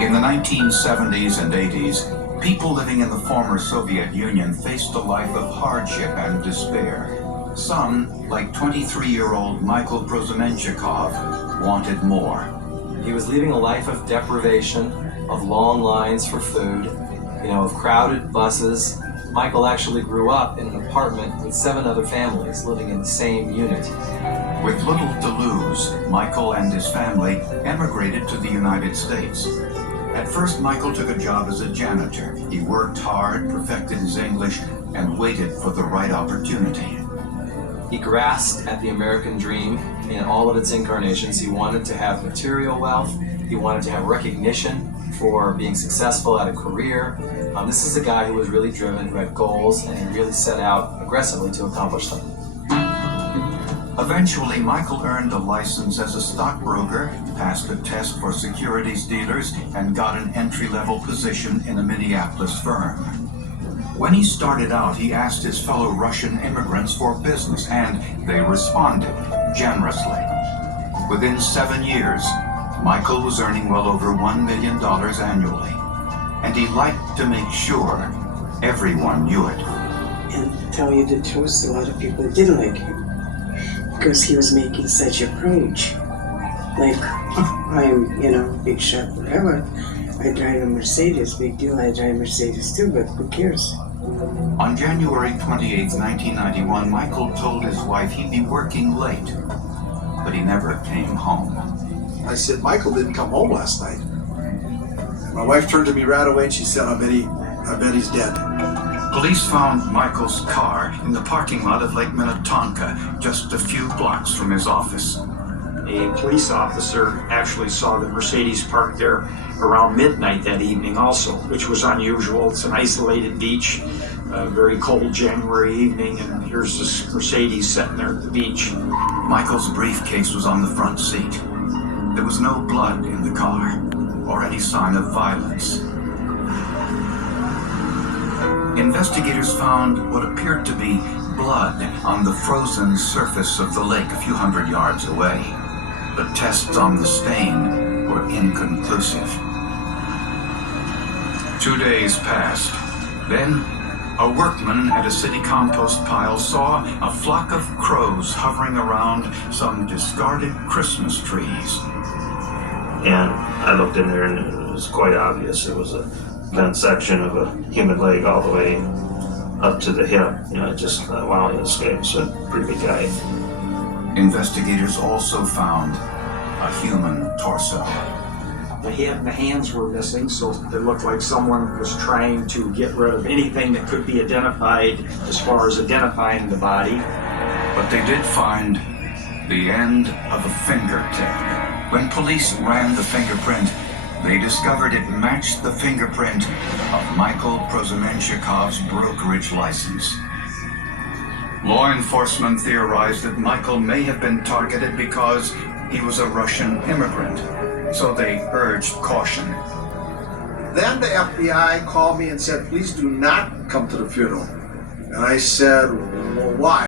In the 1970s and 80s, people living in the former Soviet Union faced a life of hardship and despair. Some, like 23-year-old Michael Prosemenchikov, wanted more. He was leading a life of deprivation, of long lines for food, of crowded buses. Michael actually grew up in an apartment with 7 other families living in the same unit. With little to lose, Michael and his family emigrated to the United States. At first, Michael took a job as a janitor. He worked hard, perfected his English, and waited for the right opportunity. He grasped at the American dream in all of its incarnations. He wanted to have material wealth. He wanted to have recognition for being successful at a career. This is a guy who was really driven, who had goals, and he really set out aggressively to accomplish them. Eventually, Michael earned a license as a stockbroker, passed a test for securities dealers, and got an entry-level position in a Minneapolis firm. When he started out, he asked his fellow Russian immigrants for business, and they responded generously. Within 7 years, Michael was earning well over $1 million annually, and he liked to make sure everyone knew it. And to tell you the truth, a lot of people didn't like him because he was making such approach. Like, I'm, big shot, whatever. I drive a Mercedes, big deal, I drive a Mercedes too, but who cares? On January 28, 1991, Michael told his wife he'd be working late, but he never came home. I said, Michael didn't come home last night. My wife turned to me right away and she said, I bet he's dead. Police found Michael's car in the parking lot of Lake Minnetonka, just a few blocks from his office. A police officer actually saw the Mercedes parked there around midnight that evening also, which was unusual. It's an isolated beach, a very cold January evening, and here's this Mercedes sitting there at the beach. Michael's briefcase was on the front seat. There was no blood in the car, or any sign of violence. Investigators found what appeared to be blood on the frozen surface of the lake a few hundred yards away. But tests on the stain were inconclusive. 2 days passed. Then, a workman at a city compost pile saw a flock of crows hovering around some discarded Christmas trees. And I looked in there and it was quite obvious. It was a bent section of a human leg all the way up to the hip. Just wow, this guy was a pretty big guy. Investigators also found a human torso. The head and the hands were missing, so it looked like someone was trying to get rid of anything that could be identified as far as identifying the body. But they did find the end of a fingertip. When police ran the fingerprint, they discovered it matched the fingerprint of Michael Prosemenchikov's brokerage license. Law enforcement theorized that Michael may have been targeted because he was a Russian immigrant, so they urged caution. Then the FBI called me and said, please do not come to the funeral. And I said, well, why?